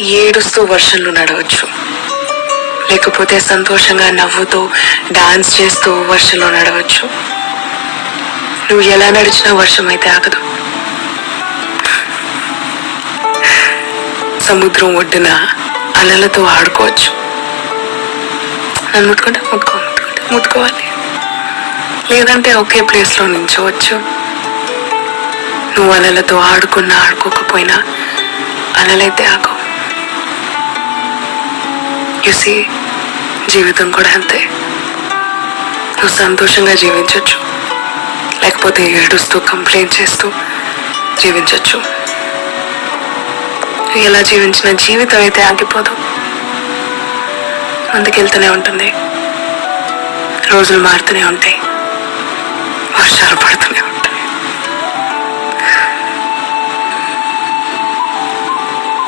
ఏడుస్తూ వర్షంలో నడవచ్చు, లేకపోతే సంతోషంగా నవ్వుతూ డాన్స్ చేస్తూ వర్షంలో నడవచ్చు. నువ్వు ఎలా నడిచినా వర్షం అయితే ఆగదు. సముద్రం ఒడ్డున అలలతో ఆడుకోవచ్చు. నన్ను ముట్టుకుంటే ముట్టుకోవాలి, లేదంటే ఒకే ప్లేస్లో నించోవచ్చు. నువ్వు అలలతో ఆడుకున్నా ఆడుకోకపోయినా అలలైతే ఆగవు. చూసి జీవితం కూడా అంతే. నువ్వు సంతోషంగా జీవించవచ్చు, లేకపోతే ఏడుస్తూ కంప్లైంట్ చేస్తూ జీవించవచ్చు. ఎలా జీవించిన జీవితం అయితే ఆగిపోదు, ముందుకెళ్తూనే ఉంటుంది. రోజులు మారుతూనే ఉంటాయి, వర్షాలు పడుతూనే ఉంటాయి.